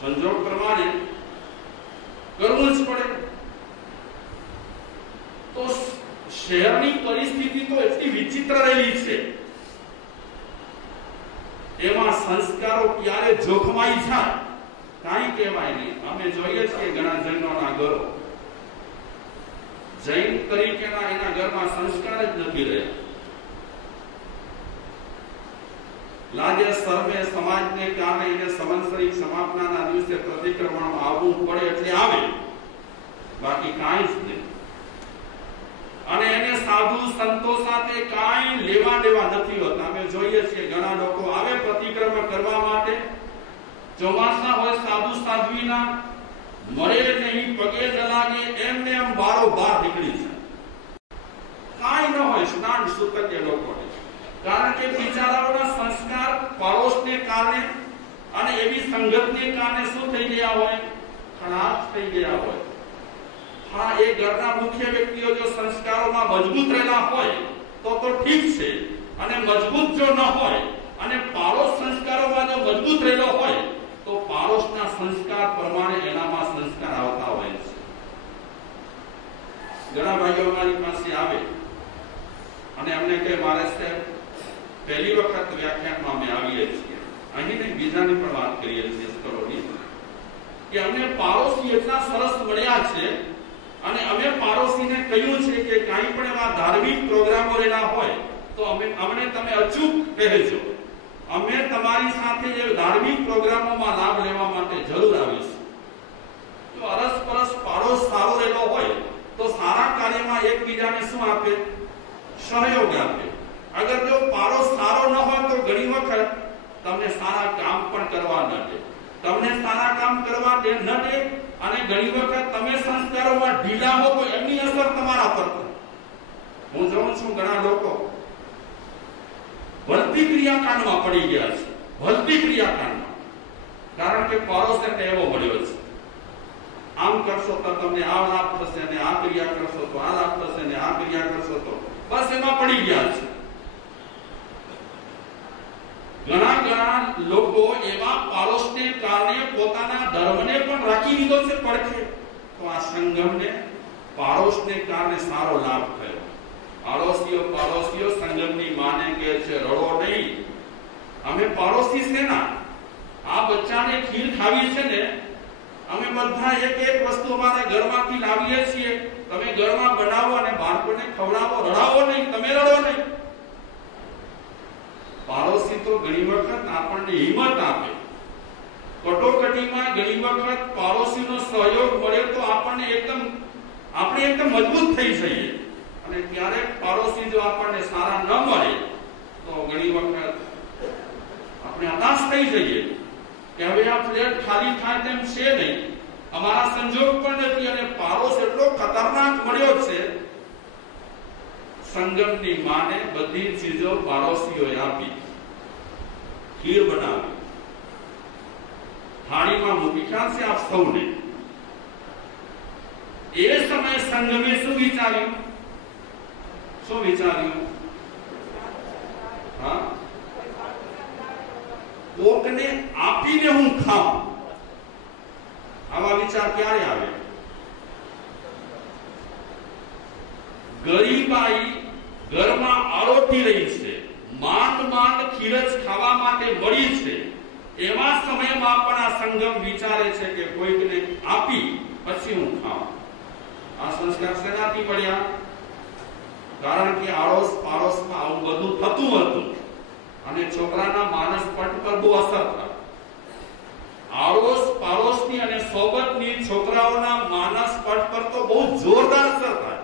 સંજોગ પ્રમાણે કરવું જ પડે. તો શહેરની પરિસ્થિતિ તો એટલી વિચિત્ર રહેલી છે, એમાં સંસ્કારો ક્યારે જોખમાઈ જાય કાંઈ કહેવાય નહીં. અમે જોઈએ છીએ ઘણા જૈનોના ઘરો, જૈન તરીકેના એના ઘરમાં સંસ્કાર જ નથી રહ્યા. લાગે સર્વે સમાજને કારણે એને સંવત્સરિક સમાપનાના દિવસે પ્રતિક્રમણમાં આવવું પડે એટલે આવે, બાકી કાંઈ જ નહીં. અને એને સાધુ સંતો સાથે કાંઈ લેવા દેવા નથી હોતા. અમે જોઈએ છીએ ઘણા લોકો આવે પ્રતિક્રમણ કરવા માટે, ચોમાસા હોય સાધુ સાધ્વીના મળે નહીં, પગે ન લાગે, એમને એમ બારોબાર નીકળી જાય. કાંઈ ન હોય સ્નાન સૂતક એ લોકોને, કારણ કે બિચારાઓના સંસ્કાર પાડોશને કારણે અને એવી સંગતને કારણે શું થઈ ગયા હોય, ખરાબ થઈ ગયા હોય. હા, એ ઘરના મુખ્ય વ્યક્તિઓ જો સંસ્કારોમાં મજબૂત રહેલા હોય તો ઠીક છે, અને મજબૂત જો ન હોય અને પાડોશ સંસ્કારોમાં જો મજબૂત રહેલો હોય તો પાડોશના સંસ્કાર પ્રમાણે એનામાં સંસ્કાર આવતા હોય છે. ઘણા ભાઈઓ અમારી પાસે આવે અને અમને કહે, મારે સાહેબ પહેલી વખત વ્યાખ્યાનમાં અમે આવીએ છીએ, અહીં ને બીજાની પણ વાત કરીએ છીએ સ્થળોની, કે અમને પાડોશી એટલા સરસ મળ્યા છે અને અમે પાડોશીને કહ્યું છે કે કાંઈ પણ એવા ધાર્મિક પ્રોગ્રામો રહેલા હોય તો અમને તમે અચૂક કહેજો, અમે તમારી સાથે એ ધાર્મિક પ્રોગ્રામોમાં લાભ લેવા માટે જરૂર આવીશું. જો અરસપરસ પાડોશ સારો રહેલો હોય તો સારા કાર્યમાં એકબીજાને શું આપે, સહયોગ આપે. અગર જો પાડોશ સારો ન હોય તો ઘણી વખત તમને સારા કામ પણ કરવા ન દે, તમને સારા કામ કરવા દે ન દે, અને ઘણી વખત તમે સંસ્કારોમાં ઢીલા હો તો એમની અસર તમારા પર થાય. હું જોઉં છું ઘણા લોકો ભલતી ક્રિયાકાંડમાં પડી ગયા છે, ભલતી ક્રિયાકાંડમાં, કારણ કે પાડોશ એટલે એવો મળ્યો છે, આમ કરશો તો તમને આ લાભ થશે, અને આ ક્રિયા કરશો તો આ લાભ થશે, અને આ ક્રિયા કરશો તો બસ એમાં પડી ગયા છે. ઘણા લોકો એવા પાડોશને કારણે પોતાના ધર્મને પણ રાખી દીધો છે પડખે. તો આ સંગમને પાડોશને કારણે સારો લાભ થયો. પાડોશીઓ સંગમની માને કહે છે, રડો નહીં, અમે પાડોશી સેના, આ બચ્ચાને ખીર ખાવી છે ને, અમે બધા એક વસ્તુ અમારા ઘરમાંથી લાવીએ છીએ, તમે ઘરમાં બનાવો અને બાળકોને ખવડાવો, રડાવો નહીં, તમે રડો નહીં. પાડોશી તો ઘણી વખત આપણને હિંમત આપે. કટોકટીમાં ઘણી વખત પાડોશીનો સહયોગ મળે તો આપણે એકદમ મજબૂત થઈ જઈએ. અને ક્યારેક પાડોશી જો આપણને સારા ન મળે તો ઘણી વખત આપણે હતાશ થઈ જઈએ કે હવે આ ફ્લેટ ખાલી થાય તેમ છે નહીં, અમારા સંજોગ પણ નથી, અને પાડોશ એટલો ખતરનાક મળ્યો છે. સંગમની માને બધી ચીજો પાડોશીઓએ આપી, ખીર બનાવી, થાળીમાં મૂકી. ખ્યાલ છે આપ સૌને? એ સમયે સંગમે શું વિચાર્યું? હા, કોકને આપીને હું ખાઉં, આવા વિચાર ક્યારે આવે? ગરીબાઈ ઘરમાં આરોટી રહી છે, માંડ ખીર જ ખાવા માટે મળી છે, એવા સમયમાં પણ આ સંગમ વિચારે છે કે કોઈકને આપી પછી હું ખાઉં. આ સંસ્કાર શેનાથી પડ્યા? કારણ કે આડોશ પાડોશમાં આવું બધું થતું હતું અને છોકરાના માનસ પટ પર બહુ અસર થાય. આડોશ પાડોશની અને સોબતની છોકરાઓના માનસ પટ પર તો બહુ જોરદાર અસર થાય.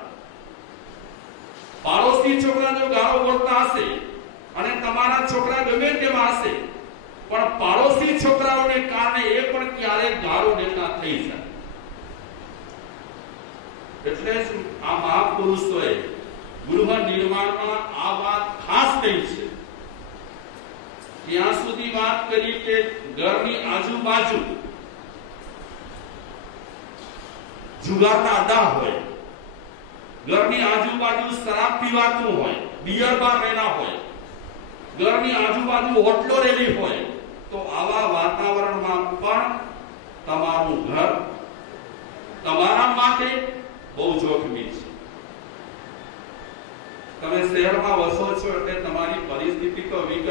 પાડોશી છોકરા જો ગાળો બોલતા હશે અને તમારા છોકરા ગમે તેવા હશે, પણ પાડોશી છોકરાઓને કારણે એ પણ ક્યારેક ગાળો દેતા થઈ જાય. એટલે જ આ મહાપુરુષોએ ગૃહ નિર્માણમાં આ વાત ખાસ થઈ છે. ત્યાં સુધી વાત કરી કે ઘરની આજુબાજુ જુગારના અડ્ડા હોય, ઘરની આજુબાજુ શરાબ પીવાતું હોય, બિયર બાર રહેલા હોય, ઘરની આજુબાજુ હોટલો રહેલી હોય, તો આવા વાતાવરણમાં પણ તમારું ઘર તમારા માટે બહુ જોખમી છે. તમે શહેરમાં વસો છો એટલે તમારી પરિસ્થિતિ તો વિકટ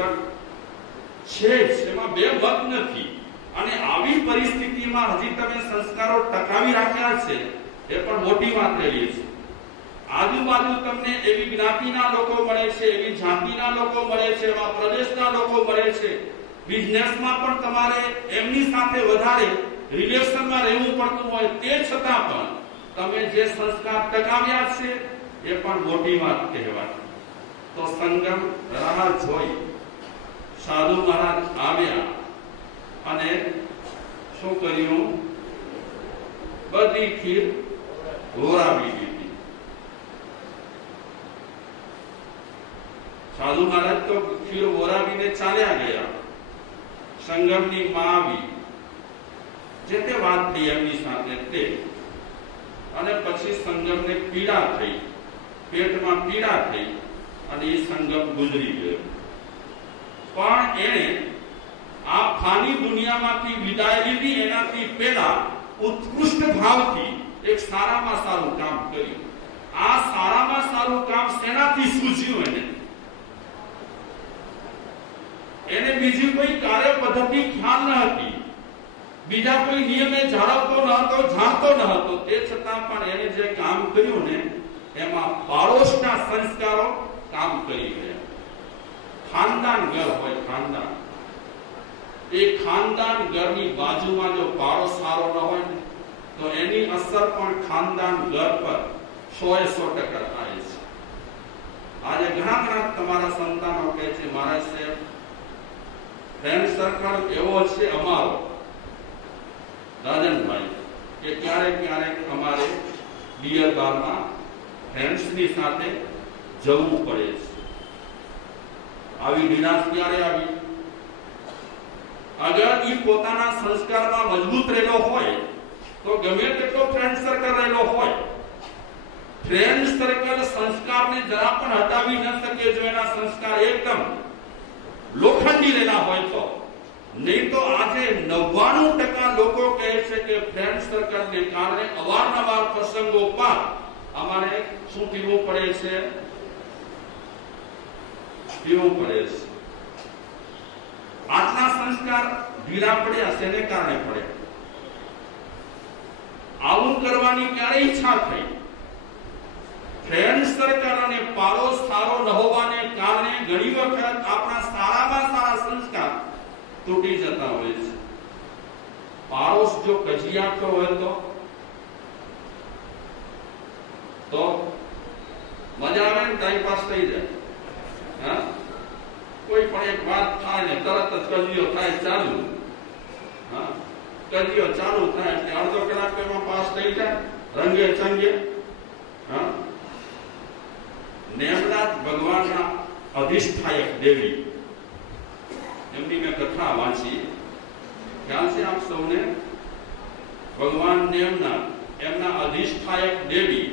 છે જ, એમાં બે મત નથી. અને આવી પરિસ્થિતિમાં હજી તમે સંસ્કારો ટકાવી રાખ્યા છે એ પણ મોટી વાત રહી છે. આજુબાજુ તમને એવી જ્ઞાતિના લોકો મળે છે, એવી જાતિના લોકો મળે છે, એવા પ્રદેશના લોકો મળે છે. બિઝનેસમાં પણ તમારે એમની સાથે વધારે રિલેશનમાં રહેવું પડતું હોય, તે છતાં પણ તમે જે સંસ્કાર ટકાવ્યા છે એ પણ મોટી વાત કહેવાય. તો સંગમ રાહ જોઈ સાધુ મહારાજ આવ્યા અને શું કર્યું? બધી ખીર ઢોરાવી દીધી. સાધુ મહારાજ તો ખીર ઓરાવીને ચાલ્યા ગયા. સંગમની માં આવી, જે તે વાત થઈ એમની સાથે તે, અને પછી સંગમને પીડા થઈ, પેટમાં પીડા થઈ અને એ સંગમ ગુજરી ગયો. પણ એને આ ફાની દુનિયામાંથી વિદાય લીધી એનાથી પહેલા ઉત્કૃષ્ટ ભાવથી એક સારામાં સારું કામ કર્યું. આ સારામાં સારું કામ શેનાથી સૂઝ્યું? એને બીજી કોઈ કાર્ય પદ્ધતિ ખ્યાલ ન હતી, બીજા કોઈ નિયમે જાળવતો ન હતો, જાણતો ન હતો. તે છતાં પણ એને જે કામ કર્યું ને એમાં પાડોશના સંસ્કારો કામ કરી ગયા. ખાનદાન ઘર હોય, ખાનદાન, એ ખાનદાન ઘરની બાજુમાં જો પાડોશ સારો ન હોય ને તો એની અસર પણ ખાનદાન ઘર પર 100% થાય છે. આજે ઘણા તમારા સંતાનો કહે છે, મારા સાહેબ ફ્રેન્ડ સર્કલ એવો છે અમારો રાજનભાઈ કે ક્યારેક અમારે બિયર બારમાં ફ્રેન્ડ્સની સાથે જવું પડે છે. આવી નિરાશ ક્યારે આવી? અગર એ પોતાના સંસ્કારમાં મજબૂત રહેલો હોય તો ગમે તેટલો ફ્રેન્ડ સર્કલ રહેલો હોય, ફ્રેન્ડ સર્કલ સંસ્કારને જરા પણ હટાવી ન શકે જો એના સંસ્કાર એકદમ લોખંડી રહેલા હોય તો. નહીં તો આજે 99% લોકો કહે છે કે ફ્રેન્ડ સર્કલને કારણે અવારનવાર પ્રસંગો પર અમારે શું પીવું પડે છે? પીવું પડે છે. આટલા સંસ્કાર ઢીલા પડ્યા શેને કારણે પડે? આવું કરવાની ક્યારે ઈચ્છા થઈ? ફ્રેન્ડ સર્કલ અને પાડોશ સારો ન હોવાને કારણે ઘણી વખત આપણા સારામાં સારા સંસ્કાર તૂટી જતા હોય છે. પાડોશ જો કજિયાતો હોય તો મજા આવે ને, ટાઈમ પાસ થઈ જાય. હા, કોઈ પણ એક વાત થાય ને તરત જ કજિયો થાય ચાલુ. હા, કજિયો ચાલુ થાય એટલે અડધો કલાક એમાં પાસ થઈ જાય રંગે ચંગે. હા, નેમનાથ ભગવાનના અધિષ્ઠાયક દેવી, એમની મેં કથા વાંચી, ખ્યાલ છે આપ સૌને? ભગવાન નેમનાથ, એમના અધિષ્ઠાયક દેવી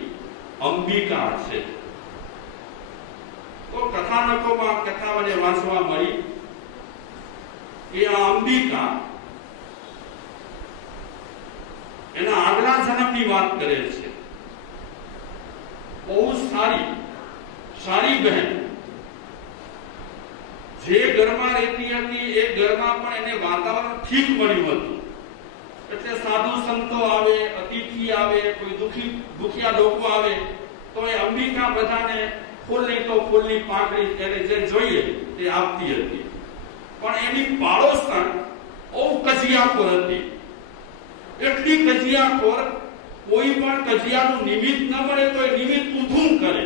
અંબિકા છે. તો કથાનકોમાં કથા મને વાંચવા મળી કે આ અંબિકા એના આગલા જન્મની વાત કરે છે. બહુ સારી બહેન, જે ઘરમાં રહેતી હતી એ ઘરમાં પણ એને વાતાવરણ ઠીક મળ્યું હતું. એટલે સાધુ સંતો આવે, અતિથિ આવે, કોઈ દુખિયા લોકો આવે તો એ અંબિકા બધાને ફૂલ નહીં તો ફૂલની પાંખડી એને જે જોઈએ તે આપતી હતી. પણ એની પાડોશણ બહુ કજિયાખોર હતી. એટલી કજિયાખોર, કોઈ પણ કજિયાનું નિમિત્ત ન મળે તો એ નિમિત્ત ઊભું કરે,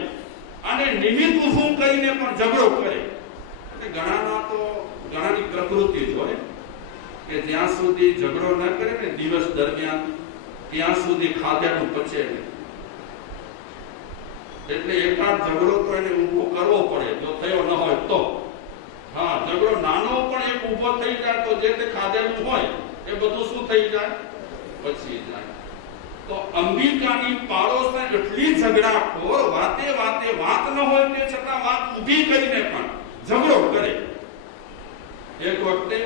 અને નિમિત્ત ઊભું કરીને પણ ઝઘડો કરે. એટલે ઘણાની પ્રકૃતિ જ હોય કે જ્યાં સુધી ઝઘડો ન કરે ને દિવસ દરમિયાન ત્યાં સુધી ખાધેલું પચે નહીં. એટલે એકાદ ઝઘડો તો એને ઊભો કરવો પડે જો થયો ન હોય તો. હા, ઝઘડો નાનો પણ એક ઊભો થઈ જાય તો જે તે ખાધેલું હોય એ બધું શું થઈ જાય? પચી જાય. તો અંબિકાની પાડોશને એટલી ઝઘડાખોર, વાતે વાત ન હોય તે છતાં વાત ઊભી કરીને પણ ઝઘડો કરે. એક વખતે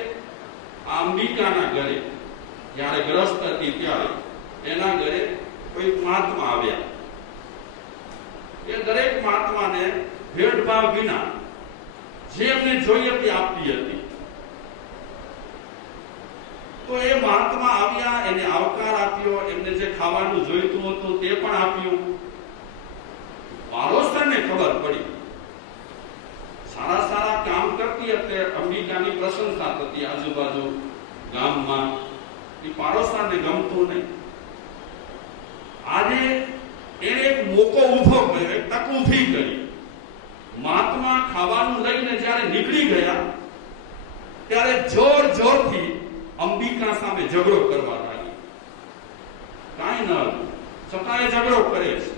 અંબિકાના ઘરે જ્યારે ગ્રસ્ત હતી ત્યારે એના ઘરે કોઈ મહાત્મા આવ્યા. એ દરેક મહાત્માને ભેદભાવ વિના જે એમને જોઈએ તે આપતી હતી. તો એ મહાત્મા આવ્યા, એને આવકાર આપ્યો, એમને જે ખાવાનું જોઈતું હતું તે પણ આપ્યું. પાડોશને ખબર પડી, સારા સારા કામ કરતી એટલે અંબિકાની પ્રશંસા થતી આજુબાજુ ગામમાં. એ પાડોશને ગમતું નહીં. આજે એને એક મોકો ઉભો કર્યો, એક તક ઊભી કરી. મહાત્મા ખાવાનું લઈને જ્યારે નીકળી ગયા ત્યારે જોર જોરથી અંબિકા સામે ઝઘડો કરવા લાગી. કાંઈ ન છતાં એ ઝઘડો કરે છે.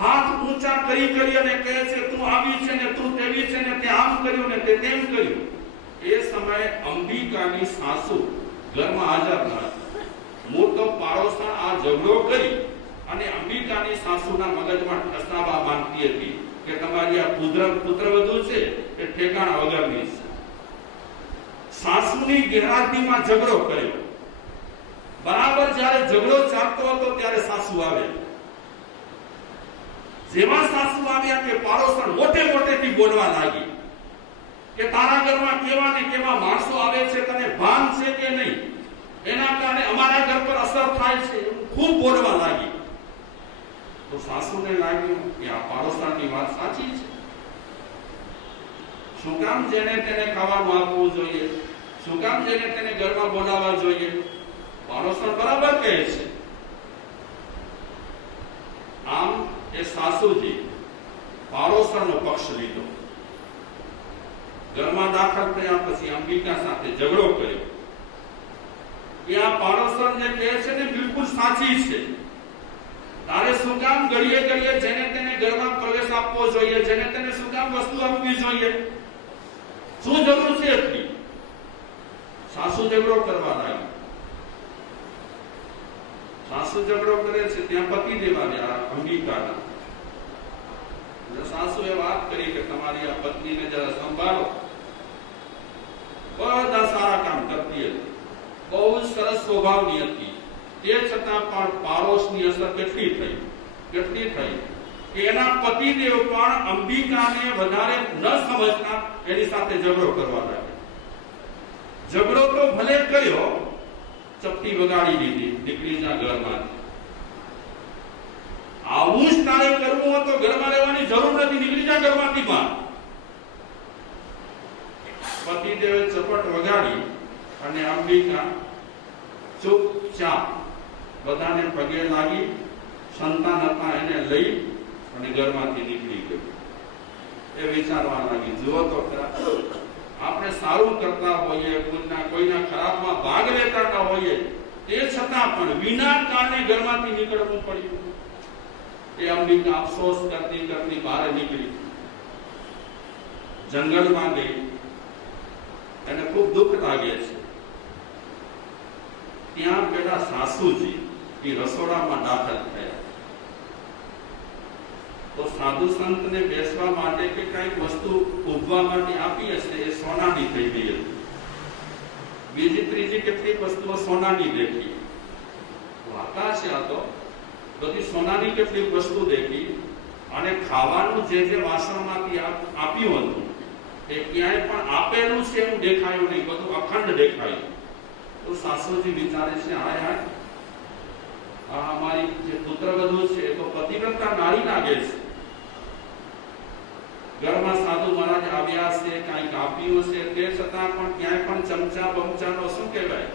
હાથ ઊંચા કરી અને કહે છે તું આવી છે ને તું તેવી છે ને તે આમ કર્યું ને તે તેમ કર્યું. એ સમયે અંબિકાની સાસુ ઘરમાં હાજર ન હતી. મોટો પાડોશા આ ઝઘડો કરી અને અંબિકાની સાસુના મગજમાં ઠસાવા માંગતી હતી કે તમારી આ પુત્રવધુ છે એ ઠેકાણા વગરની છે. સાસુની ગેરહાજરીમાં ઝઘડો કર્યો. બરાબર જ્યારે ઝઘડો ચાલતો હતો ત્યારે સાસુ આવે. જેમાં સાસુ આવ્યા કે પાડોશણ મોટે મોટેથી બોલવા લાગી કે તારા ઘરમાં કેવા ને કેવા માણસો આવે છે, તને ભાન છે કે નહીં, એના કારણે અમારા ઘર પર અસર થાય છે, ખૂબ બોલવા લાગી. તો સાસુને લાગ્યું કે આ પાડોશણની વાત સાચી છે. શું કામ જેને તેને ખાવાનું આપવું જોઈએ, શું કામ જેને તેને ઘરમાં બોલાવવા જોઈએ? પાડોશણ બરાબર કહે છે. આમ એ સાસુજી પાડોશણનો પક્ષ લીધો. ઘરમાં દાખલ થયા પછી અંબિકા સાથે ઝઘડો કર્યો કે આ પાડોશણ જે કહે છે ને બિલકુલ સાચી છે. તારે શું કામ ઘડીએ ઘડીએ જેને તેને ઘરમાં પ્રવેશ આપવો જોઈએ, જેને તેને શું કામ વસ્તુ આપવી જોઈએ? શું જરૂર છે એટલી? સાસુ ઝઘડો કરવા લાગી. સાસુ ઝઘડો કરે છે ત્યાં પતિદેવ આવ્યા અંબિકાના. સાસુએ વાત કરી કે તમારી આ પત્નીને જરા સંભાળો. બધા સારા કામ કરતી હતી, બહુ સરસ સ્વભાવની હતી. તે છતાં પણ પાડોશની અસર કેટલી થઈ કે એના પતિદેવ પણ અંબિકાને વધારે ન સમજતા એની સાથે ઝઘડો કરવા લાગ્યા. ઝઘડો તો ભલે કર્યો, ચપટી વગાડી દીધી, નીકળી જા ઘરમાં. આવું જ તારે કરવું હોય તો ઘરમાં રહેવાની જરૂર નથી, નીકળી જા ઘરમાંથી બહાર. પતિદેવે ચપટ વગાડી અને અંબિકા ચૂપચાપ બધાને પગે લાગી, સંતાન હતા એને લઈ અને ઘરમાંથી નીકળી ગઈ. એ વિચારવા લાગી, જુઓ તો ખરા, આપણે સારું કરતા હોઈએ, કોઈના ખરાબમાં ભાગ લેતા ન હોઈએ, તે છતાં પણ વિના કારણે ઘરમાંથી નીકળવું પડ્યું. એ અંબિકા અફસોસ કરતી કરતી બહાર નીકળી, જંગલમાં ગઈ. એને ખૂબ દુઃખ લાગે છે. ત્યાં પેલા સાસુજી એ રસોડામાં દાખલ થયા. તો સાધુ સંતને બેસવા માટે કે કઈક વસ્તુ ઉભવા માટે આપી હશે, એ સોનાની થઈ ગઈ હતી. બીજી ત્રીજી કેટલીક વસ્તુઓ સોનાની દેખી. વાતા છે આ તો બધી સોનાની કેટલીક વસ્તુ દેખી. અને ખાવાનું જે વાસણમાંથી આપ્યું હતું એ ક્યાંય પણ આપેલું છે એવું દેખાયું નહીં, બધું અખંડ દેખાયું. તો સાસુજી વિચારે છે, હાય હાય, આ અમારી જે પુત્રવધુ છે એ તો પતિવ્રતા નારી લાગે છે. ઘરમાં સાધુ મહારાજ આવ્યા છે, કંઈક આપ્યું છે, તે છતાં પણ ક્યાંય પણ ચમચા બમચાનો શું કહેવાય,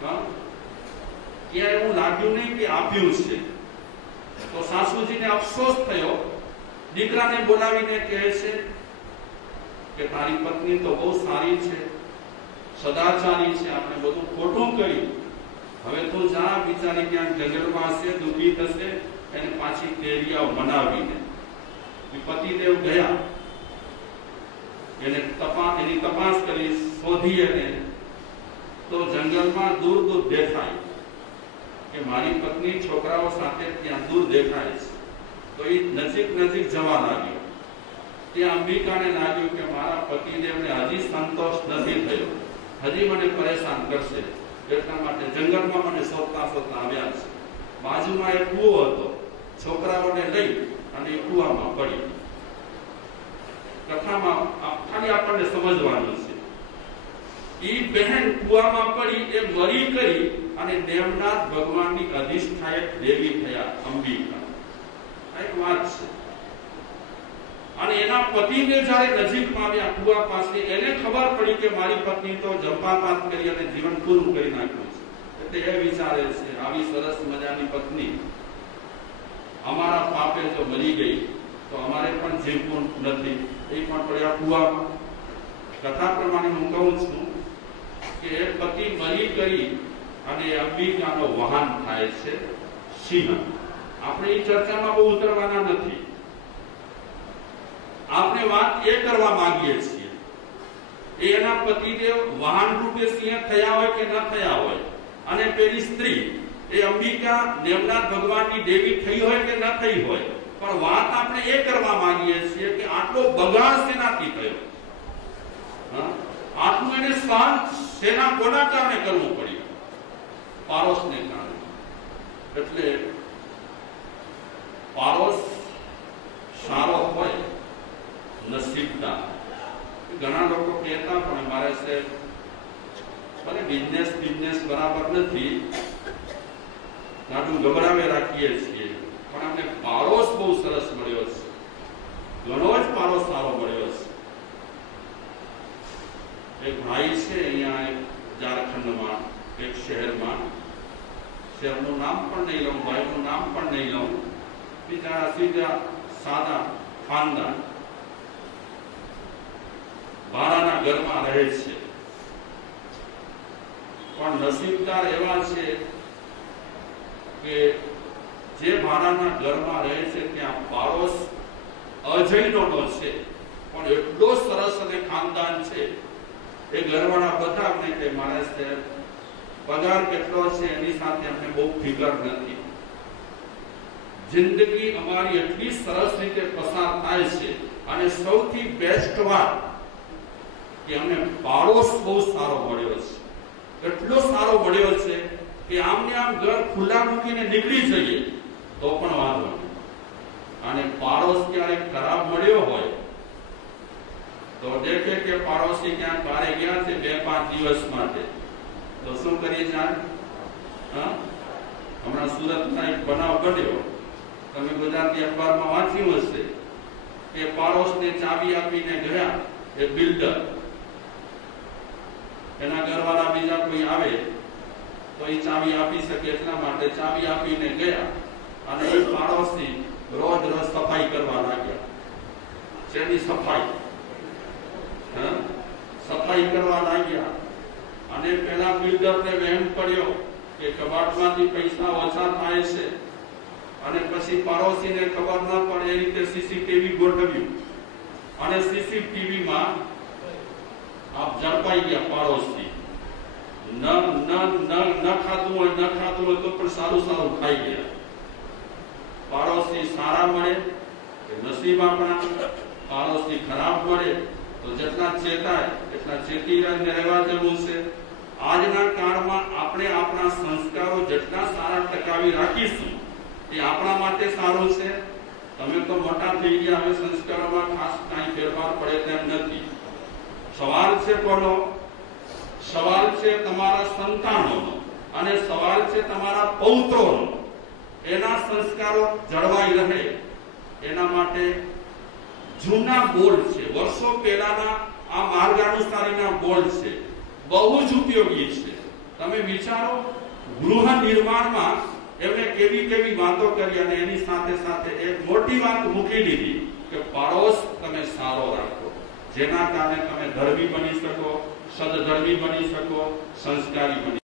ક્યાંય એવું લાગ્યું નહીં કે આપ્યું છે. તો સાસુજીને અફસોસ થયો. દીકરાને બોલાવીને કહે છે કે તારી પત્ની તો બહુ સારી છે, સદાચારી છે, આપણે બધું ખોટું કર્યું. હવે તું જા, બિચારી ક્યાંક જંગલમાં હશે, દુઃખી થશે, એને પાછી તેરિયાઓ મનાવીને. પતિદેવ ગયા, એની તપાસ કરી, શોધી. એને તો જંગલમાં દૂર દૂર દેખાય કે મારી પત્ની છોકરાઓ સાથે ત્યાં દૂર દેખાય છે. તો એ નજીક નજીક જવા લાગ્યો. ત્યાં અંબિકાને લાગ્યું કે મારા પતિદેવને હજી સંતોષ નથી થયો, હજી મને પરેશાન કરશે, એટલા માટે જંગલમાં મને શોધતા શોધતા આવ્યા છે. બાજુમાં એક કૂવો હતો, છોકરાઓને લઈ અને એ કૂવામાં પડી. કથામાં ખાલી આપણને સમજવાનું છે. ઈ બહેન કૂવામાં પડી, એ મરી કરી અને દેવનાથ ભગવાનની અધિષ્ઠાયક દેવી થયા, અંબિકા. આ એક વાત છે. અને એના પતિને જ્યારે નજીકમાં આવ્યા કૂવા પાસે, એને ખબર પડી કે મારી પત્ની તો જંપાપાત કરી અને જીવન પૂરું કરી નાખ્યું છે. એટલે એ વિચારે છે, આવી સરસ મજાની પત્ની અમારા પાપે જો મરી ગઈ તો અમારે પણ જીવવું નથી, એ પણ પડ્યા કૂવામાં. કથા પ્રમાણે હું કહું છું કે એ પતિ મરી કરી અને અંબિકાનો વહન થાય છે, સિંહ. આપણે એ ચર્ચામાં બહુ ઉતરવાના નથી. આપણે વાત એ કરવા માંગીએ છીએ એના પતિદેવ વાહન રૂપે સિંહ થયા હોય કે ન થયા હોય, અને પેલી સ્ત્રી એ અંબિકા દેવનાથ ભગવાનની દેવી થઈ હોય કે ન થઈ હોય, પણ વાત આપણે એ કરવા માંગીએ છીએ કે આટલો બગાડ શેનાથી થયો, આટલું એને સહન સેના કોના કારણે કરવું પડ્યું? પારોસને કારણે. એટલે પારોસ સારો હોય, નસીબદાર. ઘણા લોકો કહેતા પણ મારે છે મને બિઝનેસ બરાબર નથી, નાટું ગભરાવે રાખીએ છીએ, પણ અમને પારોસ બહુ સરસ મળ્યો છે, ઘણો જ પારોસ સારો મળ્યો છે. એક ભાઈ છે અહીંયા ઝારખંડમાં એક શહેરમાં, શહેરનું નામ પણ નહીં લઉં, ભાઈનું નામ પણ નહીં લઉં, બીજા સીધા સાદા ખાનદાન, ભાડાના ઘરમાં રહે છે. પણ નસીબદાર એવા છે કે જે ભાડાના ઘરમાં રહે છે ત્યાં પાડોશ અજયનો છે, પણ એટલો સરસ અને ખાનદાન છે. એ ઘરવાળા બધા અમને કે માણસ છે, પગાર કેટલો છે એની સાથે અમને બહુ ફિકર નથી, જિંદગી અમારી એટલી સરસ રીતે પસાર થાય છે. અને સૌથી બેસ્ટ વાત કે અમને પાડોશ બહુ સારો મળ્યો છે, એટલો સારો મળ્યો છે કે આમને આમ ઘર ખુલ્લા મૂકીને નીકળી જઈએ તો પણ વાંધો નહીં. અને પાડોશ ક્યારેક ખરાબ મળ્યો હોય તો દેખે કે પાડોશી ક્યાંક બહાર ગયા છે 2-5 દિવસ માટે, તો શું કરી જાય? હમણાં સુરતમાં એક બનાવ બન્યો, તમે ગુજરાતી અખબારમાં વાંચ્યું હશે કે પાડોશને ચાવી આપીને ગયા એ બિલ્ડર, એના ઘરવાળા બીજા કોઈ આવે તો એ ચાવી આપી શકે એટલા માટે ચાવી આપીને ગયા, અને એ પાડોશી રોજ સફાઈ કરવા લાગ્યા. શેની સફાઈ? સફાઈ કરવા લાગ્યા. અને પેલા બિલ્ડરને વહેમ પડ્યો કે કબાટમાંથી પૈસા ઓછા થાય છે, અને પછી પાડોશીને ખબર ન પડે એ રીતે સીસીટીવી ગોઠવ્યું, અને સીસીટીવીમાં આપ ઝડપાઈ ગયા પાડોશી. ન ખાતું હોય તો પણ સારું ખાઈ ગયા. પાડોશી સારા મળે કે નસીબ આપણા, પાડોશી ખરાબ મળે તો જેટલા ચેતાય એટલા ચેતી રહેવા જેવું છે. આજના કાળમાં આપણે આપણા સંસ્કારો જેટલા સારા ટકાવી રાખીશું એ આપણા માટે સારું છે. તમે તો મોટા થઈ ગયા, હવે સંસ્કારોમાં ખાસ કાંઈ ફેરફાર પડે તેમ નથી. સવાલ છે કોનો? સવાલ છે તમારા સંતાનોનો, અને સવાલ છે તમારા પૌત્રોનો. એના સંસ્કારો જળવાઈ રહે એના માટે જૂના બોલ છે, વર્ષો પહેલાના આ માર્ગાનુસારીના બોલ છે, બહુ જ ઉપયોગી છે. તમે વિચારો, ગૃહ નિર્માણમાં એમણે કેવી વાતો કરી, અને એની સાથે સાથે એક મોટી વાત મૂકી દીધી કે પાડોશ તમે સારો રાખો, જેના કારણે તમે ધર્મી બની શકો, સદધર્મી બની શકો, સંસ્કારી બની